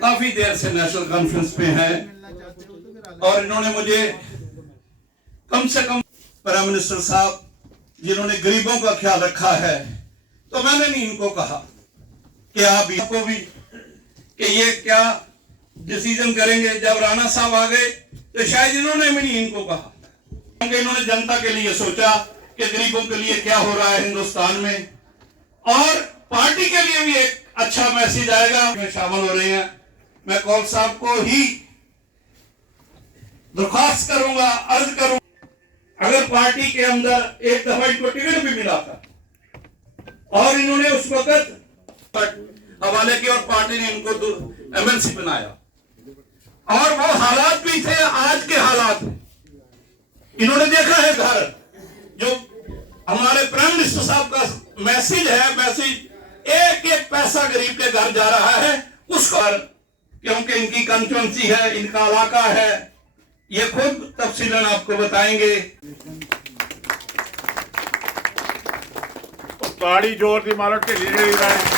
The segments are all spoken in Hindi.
काफी देर से नेशनल कॉन्फ्रेंस पे है और इन्होंने मुझे कम से कम प्राइम मिनिस्टर साहब जिन्होंने गरीबों का ख्याल रखा है, तो मैंने नहीं इनको कहा कि आप को भी कि ये क्या डिसीजन करेंगे। जब राणा साहब आ गए तो शायद इन्होंने भी नहीं इनको कहा, क्योंकि इन्होंने जनता के लिए सोचा कि गरीबों के लिए क्या हो रहा है हिंदुस्तान में, और पार्टी के लिए भी एक अच्छा मैसेज आएगा। में शामिल हो रहे हैं, मैं कौल साहब को ही दरख्वास्त करूंगा, अर्ज करूंगा, अगर पार्टी के अंदर एक दफा इनको टिकट भी मिला था और इन्होंने उस वक्त हवाले किया और पार्टी ने इनको एमएलसी बनाया, और वो हालात भी थे आज के हालात में। इन्होंने देखा है घर जो हमारे प्राइम मिनिस्टर साहब का मैसेज है, मैसेज एक एक पैसा गरीब के घर जा रहा है उसको, क्योंकि इनकी कंस्टिट्यूएंसी है, इनका इलाका है, ये खुद तफसीलन आपको बताएंगे। ताड़ी जोर दी मारो ढिली ढिली रहे।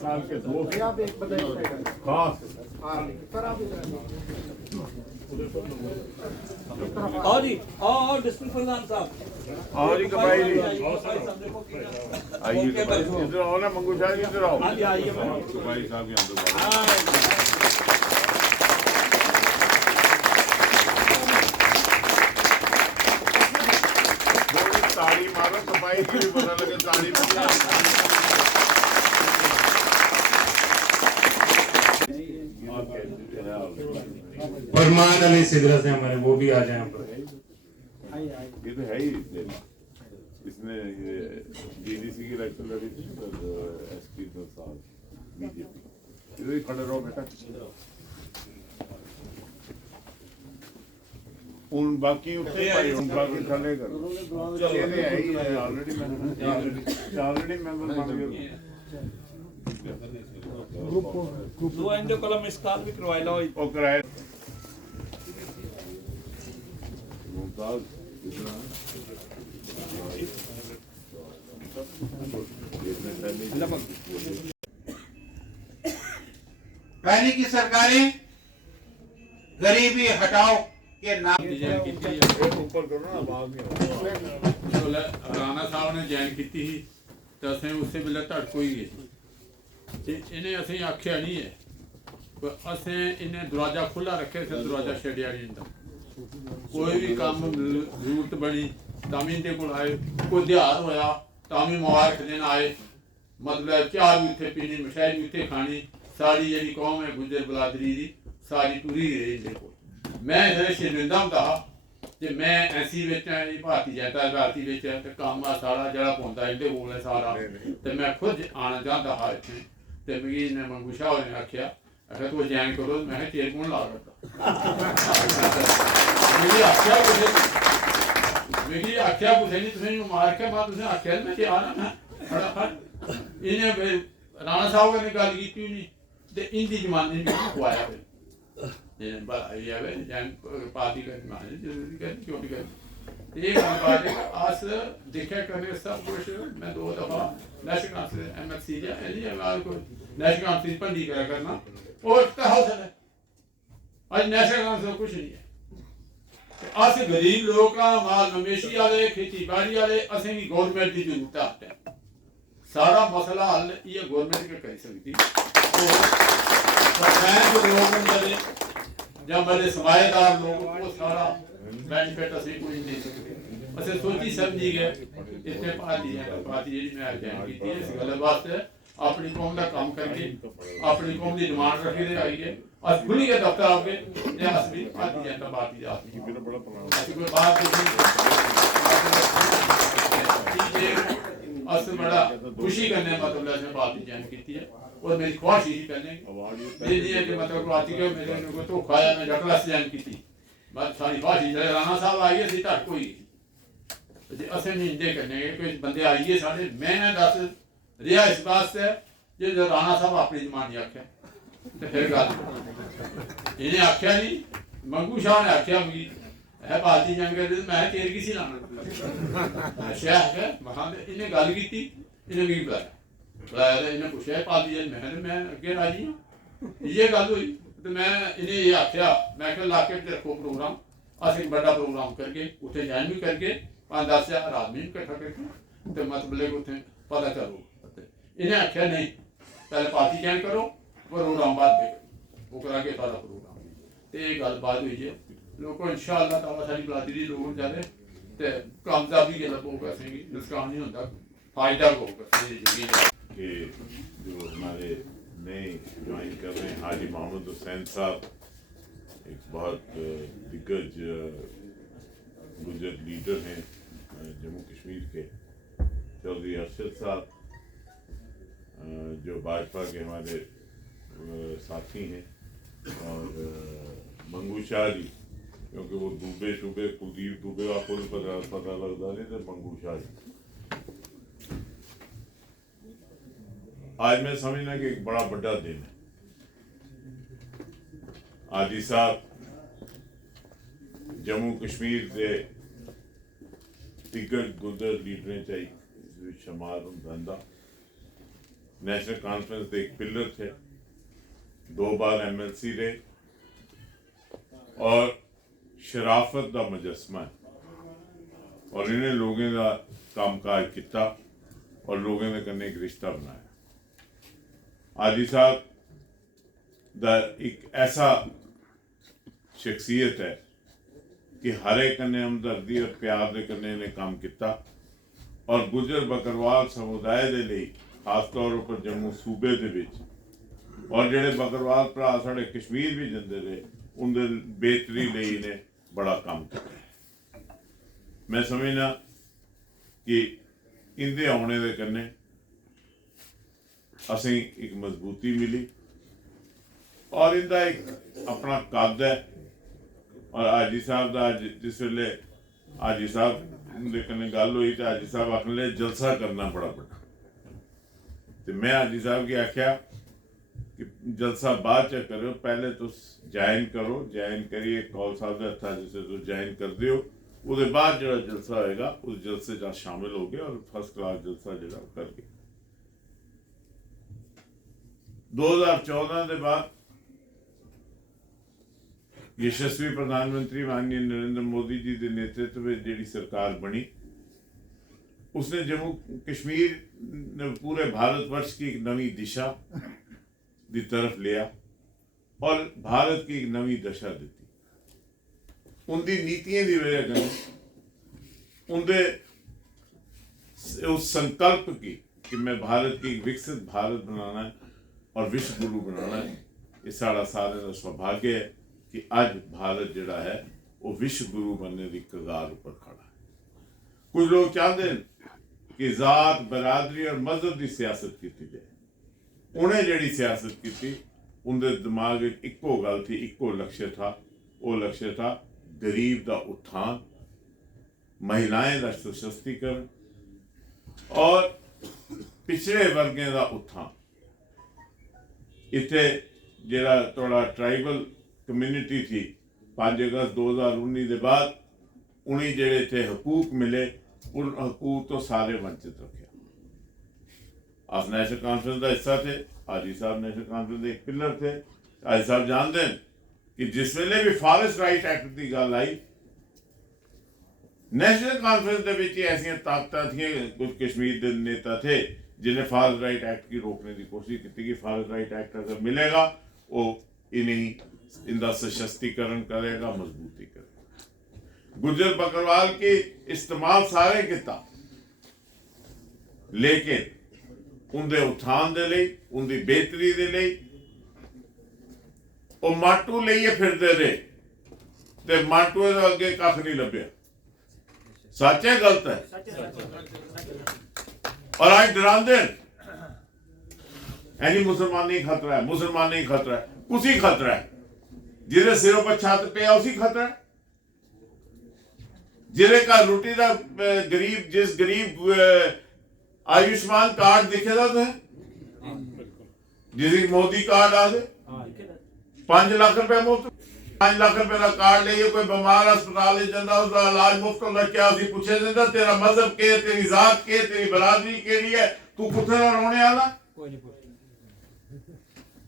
साल के दो खास आओ जी, आओ डिस्ट्रिक्ट प्रधान साहब, आओ जी कबाई जी, आइए इधर आओ ना, मंगू शाह जी इधर आओ। आइए कबाई साहब के अंदर ताड़ी मारो, कबाई की भी पता लगे ताड़ी फरमान अली सिदरा से हमारे वो भी आ जाए यहाँ पर। ये तो है ही, इसमें डीडीसी की इलेक्शन लड़ी थी और एसपी 2 साल बीजेपी। इधर ही खड़े रहो बेटा। उन बाकी उत्ते भाई उन बाकी थले कर ये नहीं है ही ऑलरेडी मेंबर बन गए। दो इंडो कलम इसकाल भी करवाई लो ओ कराए मुमताज इतना पहले की सरकारें गरीबी हटाओ के नाम ऊपर करो ना, आवाज नहीं राणा साहब ने ज्वाइन की थी तो असें उस वेले धड़को ही गए ते इन्हें असें आख्या नहीं है, असें इन्हें दरवाजा खुला रखे से दरवाजा छड्डिया नहीं इंदा। कोई भी काम जरूरत बनी तामी इंदे कोल आए, कोई त्योहार होया तामी मुबारक देन आए, मतलब चाह भी उत्थे पीनी, मिठाई भी उत्थे खानी, सारी जेह्ड़ी कौम है गुज्जर बलादरी दी सारी टुरी रही इंदे कोल। मैं इधर शर्मिंदा होंदा हा ते मैं ऐसी बिच भारती जनता पार्टी बिच ते कम्म सारा जेह्ड़ा पौंदा इंदे कोल है सारा, ते मैं खुद आना चाहता हा इत्थे, ते मिगी इन्ने मंगू शाह होरें आखेआ तू ज्वाइन करो, मैं चेयर कौन ला मिगी आख्या कुसै नहीं, तुसें मुबारक है, तुसें आख्या मैं त्यार हां, मैं फटाफट इन्हें राणा साहब कन्नै गल कीती नहीं ते इंदी जमाने मिगी खुआया फिर पार्टी का जरूरी करनी क्यों नहीं करनी। ये बात है अस दिक्खेआ करने सब कुछ। मैं 2 दफा नेशनल काउंसिल एमएलसी जा नेशनल काउंसिल भंडी करा करना और हाउस है, अज नेशनल काउंसिल कुछ नहीं है। अस गरीब लोग माल मवेशी वाले खेती-बाड़ी वाले असें भी गवर्नमेंट की जरूरत है। सारा मसला हल ये गवर्नमेंट के कर सकती जो लोग होंगे या बड़े समायेदार लोग वो सारा बेनिफिट असें कोई नहीं दे सकते। असें सोची समझी गए इतने पार्टी जी मैं ज्वाइन की थी इस गल वास्ते अपनी कौम का काम करके अपनी कौम की डिमांड रखी दे आइए अस खुली के दफ्तर आगे ये अस भी भारतीय जनता पार्टी आती है कोई बात अस बड़ा खुशी करने मतलब असें पार्टी ज्वाइन की है और मेरी ख्वाहिश यही करने ये कि मतलब पार्टी के मेरे को धोखा आया मैं डॉक्टर ज्वाइन की थी बस सारी ख्वाहिश राणा साहब आई सी धट कोई जे असें नहीं इंदे कन्नै कोई बंदे आइए साढ़े मैं दस रिहा इस वास्ते जे राणा साहब अपनी जमान नहीं आख्या तो फिर गल इन्हें आख्या नहीं मंगू शाह ने आख्या मिगी है पार्टी जंग कर मैं तेर किसी लाना अच्छा है मखां इन्हें गल की इन्हें मिगी बुलाया तो इन्हें पूछा पार्टी जंग मैं अगे राजी हाँ ये गल हुई तो मैं इन्हें ये आख्या मैं इलाके में रखो प्रोग्राम अस एक बड़ा प्रोग्राम करके उत्थे ज्वाइन भी करके 5-10,000 आदमी इकट्ठा करके तो मतलब उत्थे पता करो इन्हें आख्या नहीं पहले पार्टी ज्वाइन करो प्रोग्राम बाद वो करा के सारा प्रोग्राम तो ये गलबात हुई है लोगों इंशाअल्लाह ताला सारी बलादी दी लोग जाते ते कामयाबी के लोग असेंगी नुकसान नहीं होता फायदा होगा कि जो हमारे नए ज्वाइन कर रहे हैं हाजी मोहम्मद हुसैन साहब एक बहुत दिग्गज गुजर लीडर हैं जम्मू कश्मीर के चौधरी अरशद साहब जो भाजपा के हमारे साथी हैं और मंगू शाह जी क्योंकि वो दुबे शुबे कुलदीप दुबे का कोई पता लगता नहीं तो मंगू शाह जी आज मैं समझना कि एक बड़ा बड़ा दिन है आदि साहब जम्मू कश्मीर के दिग्गज गुजर लीडरें चाहिए शमार धंधा नेशनल कॉन्फ्रेंस के एक पिलर थे 2 बार MLC रहे और शराफत का मुजस्मा है और इन्हें लोगों का कामकाज किया और लोगों के कन्ने एक रिश्ता बनाया आदि साहब दा एक ऐसा शख्सियत है कि हर एक कन्ने हमदर्दी और प्यार के कन्ने ने काम किया और गुजर बकरवाल समुदाय के लिए खास तौर पर जम्मू सूबे के विच और जेडे बकरवाल भरा साढ़े कश्मीर भी जाते रहे उनके बेहतरी लिए इन्हें बड़ा काम किया मैं समझना कि इनके आने के कन्ने असें एक मजबूती मिली और इनका एक अपना कद है और हाजी साहब का जिस वेले हाजी साहब दे कन्ने गल हुई तो हाजी साहब आखन लगे जलसा करना बड़ा बड़ा तो मैं हाजी साहब की आख्या कि जलसा बाद च करो पहले तुस ज्वाइन करो ज्वाइन करिए कौल साहब के हथा जिसे तुस ज्वाइन कर दियो उसके बाद जो जलसा होएगा उस जलसे च शामिल हो गए और फर्स्ट क्लास जलसा जो कर गए 2014 के बाद यशस्वी प्रधानमंत्री माननीय नरेंद्र मोदी जी के नेतृत्व में जी सरकार बनी उसने जम्मू कश्मीर ने पूरे भारतवर्ष की एक नवी दिशा की तरफ लिया और भारत की एक नवी दशा दी उनकी नीतियों की वजह से उनके उस संकल्प की कि मैं भारत की एक विकसित भारत बनाना है और विश्व गुरु बनाना है ये सारा सारे का सौभाग्य है कि आज भारत जड़ा है वो विश्व गुरु बनने की कगार ऊपर खड़ा है कुछ लोग चाहते हैं कि जात बरादरी और मजहब की सियासत की जाए उन्हें जी सियासत की उनके दिमाग इको गल थी इको लक्ष्य था वो लक्ष्य था गरीब का उत्थान महिलाएं का सशक्तिकरण और पिछड़े वर्गों का उत्थान इत्थे जिहड़ा थोड़ा ट्राइबल कम्यूनिटी थी 5 अगस्त 2019 के बाद उन्हें जेडे इत्थे हकूक मिले उन हकूक तो सारे वंचित रखे आप नेशनल कॉन्फ्रेंस का हिस्सा थे हाजी साहब नेशनल कॉन्फ्रेंस के एक पिलर थे हाजी साहब जानते हैं कि जिस वेले भी फॉरेस्ट राइट एक्ट की गल आई नेशनल कॉन्फ्रेंस के विच ऐसियां ताकतां थी कुछ कश्मीर के नेता थे जिन्हें फॉरेस्ट राइट एक्ट की रोकने की कोशिश की कि फॉरेस्ट राइट एक्ट अगर मिलेगा वो इन्हीं इनका सशक्तिकरण करेगा मजबूती करेगा गुजर बकरवाल की इस्तेमाल सारे किया लेकिन उनके उत्थान के लिए उनकी बेहतरी के लिए वो माटू लिए फिरते रहे ते माटू अगे कख नहीं लभ्या सच है गलत है और आज डरांदे ऐसी मुसलमान नहीं खतरा है मुसलमान नहीं खतरा है उसी खतरा है जिसे सिरों पर छत पे उसी खतरा है ਜਿਹਦੇ ਘਰ ਰੋਟੀ ਦਾ ਗਰੀਬ ਜਿਸ ਗਰੀਬ आयुष्मान कार्ड दिखे था जिस मोदी कार्ड आ गए 5 लाख रुपए मुफ्त 5 लाख रुपए का कार्ड ले कोई बीमार अस्पताल जाता उसका इलाज मुफ्त रखा उसी पूछे देता तेरा मजहब के तेरी जात के तेरी बरादरी केड़ी है तू कुत्थे दा रोने आला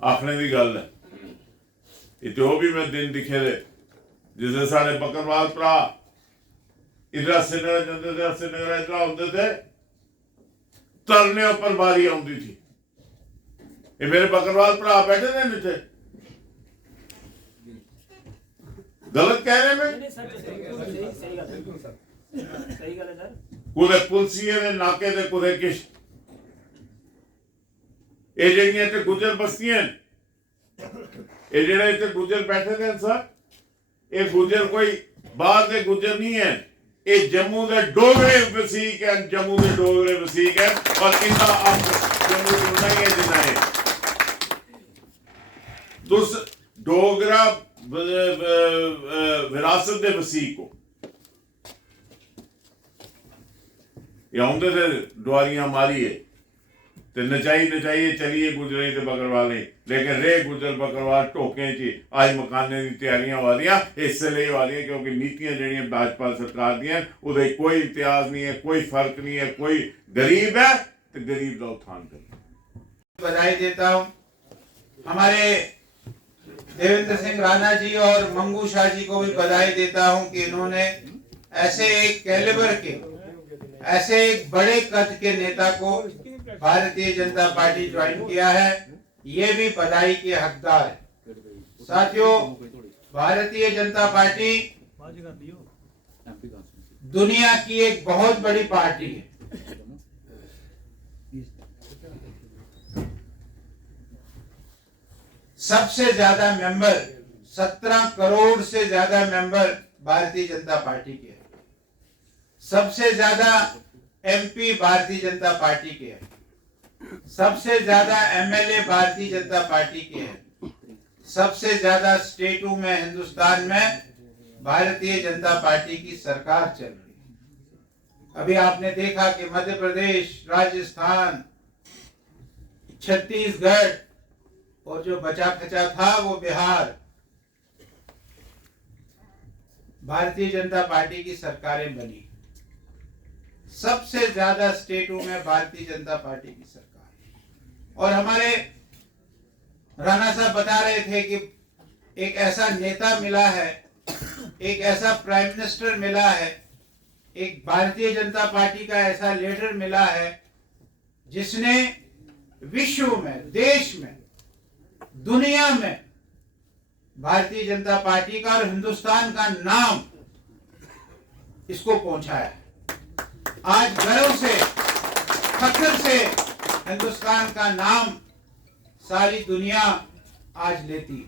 आखने की गल है इतो भी मैं दिन दिखे दे जिसे साढ़े बकरवाल भरा इधर श्रीनगर जाते थे श्रीनगर इधर आते थे तरने ऊपर बारी आती थी ये मेरे बकरवाल भरा बैठे थे नीचे गलत कह रहे मैं कुदे पुलसिए ने नाके दे कुदे किश ये जेड़ियां ते गुजर बस्तियां ये जेड़े इत्थे गुजर बैठे थे सर ये गुजर कोई बाहर दे गुजर नहीं है ये जम्मू दे डोगरे वसीक है जम्मू दे डोगरे वसीक है और इनका अब जम्मू दी नहीं है जिन्ना है तुस डोगरा विरासत दे वसीक हो ये आउंदे थे डुआरियां मारिए ते नचाई नचाइए चलिए गुजरे ते बकरवाले लेकिन रे गुजर बकरवाल टोके च आज मकाने की तैयारियां हो रही इसलिए हो रही क्योंकि नीतियां जड़ियां भाजपा सरकार दी उहदे कोई इम्तियाज नहीं है कोई फर्क नहीं है कोई गरीब है तो गरीब का उत्थान कर बधाई देता हूं हमारे देवेंद्र सिंह राणा जी और मंगू शाह जी को भी बधाई देता हूं कि इन्होंने ऐसे एक कैलिबर के ऐसे एक बड़े कद के नेता को भारतीय जनता पार्टी ज्वाइन किया है ये भी बधाई के हकदार है साथियों भारतीय जनता पार्टी दुनिया की एक बहुत बड़ी पार्टी है सबसे ज्यादा मेंबर 17 करोड़ से ज्यादा मेंबर भारतीय जनता पार्टी के हैं सबसे ज्यादा एमपी भारतीय जनता पार्टी के हैं सबसे ज्यादा एमएलए भारतीय जनता पार्टी के हैं सबसे ज्यादा स्टेटों में हिंदुस्तान में भारतीय जनता पार्टी की सरकार चल रही है अभी आपने देखा कि मध्य प्रदेश राजस्थान छत्तीसगढ़ और जो बचा खचा था वो बिहार भारतीय जनता पार्टी की सरकारें बनी सबसे ज्यादा स्टेटों में भारतीय जनता पार्टी की सरकार और हमारे राणा साहब बता रहे थे कि एक ऐसा नेता मिला है एक ऐसा प्राइम मिनिस्टर मिला है एक भारतीय जनता पार्टी का ऐसा लीडर मिला है जिसने विश्व में देश में दुनिया में भारतीय जनता पार्टी का और हिंदुस्तान का नाम इसको पहुंचाया आज गर्व से फख्र से हिंदुस्तान का नाम सारी दुनिया आज लेती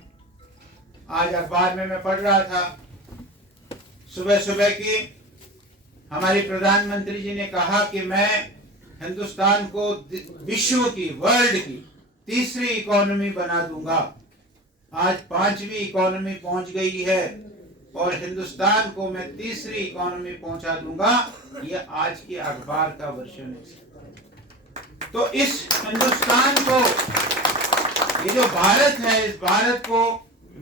आज अखबार में मैं पढ़ रहा था सुबह सुबह की हमारी प्रधानमंत्री जी ने कहा कि मैं हिंदुस्तान को विश्व की वर्ल्ड की तीसरी इकोनॉमी बना दूंगा आज 5वीं इकोनॉमी पहुंच गई है और हिंदुस्तान को मैं तीसरी इकोनॉमी पहुंचा दूंगा ये आज की अखबार का वर्जन है तो इस हिंदुस्तान को ये जो भारत है इस भारत को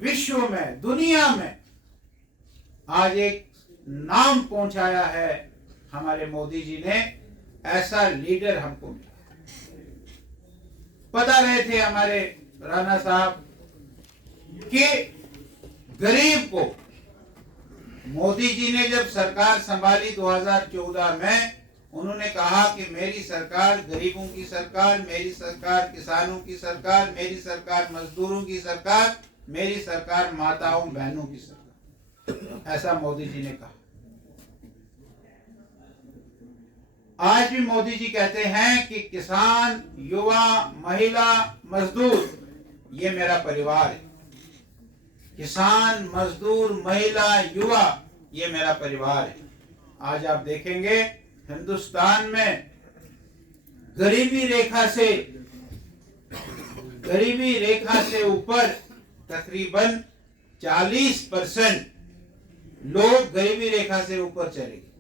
विश्व में दुनिया में आज एक नाम पहुंचाया है हमारे मोदी जी ने ऐसा लीडर हमको मिला बता रहे थे हमारे राणा साहब कि गरीब को मोदी जी ने जब सरकार संभाली 2014 में उन्होंने कहा कि मेरी सरकार गरीबों की सरकार मेरी सरकार किसानों की सरकार मेरी सरकार मजदूरों की सरकार मेरी सरकार माताओं बहनों की सरकार ऐसा मोदी जी ने कहा आज भी मोदी जी कहते हैं कि किसान युवा महिला मजदूर ये मेरा परिवार है किसान मजदूर महिला युवा ये मेरा परिवार है आज आप देखेंगे हिंदुस्तान में गरीबी रेखा से ऊपर तकरीबन 40% लोग गरीबी रेखा से ऊपर चले गए।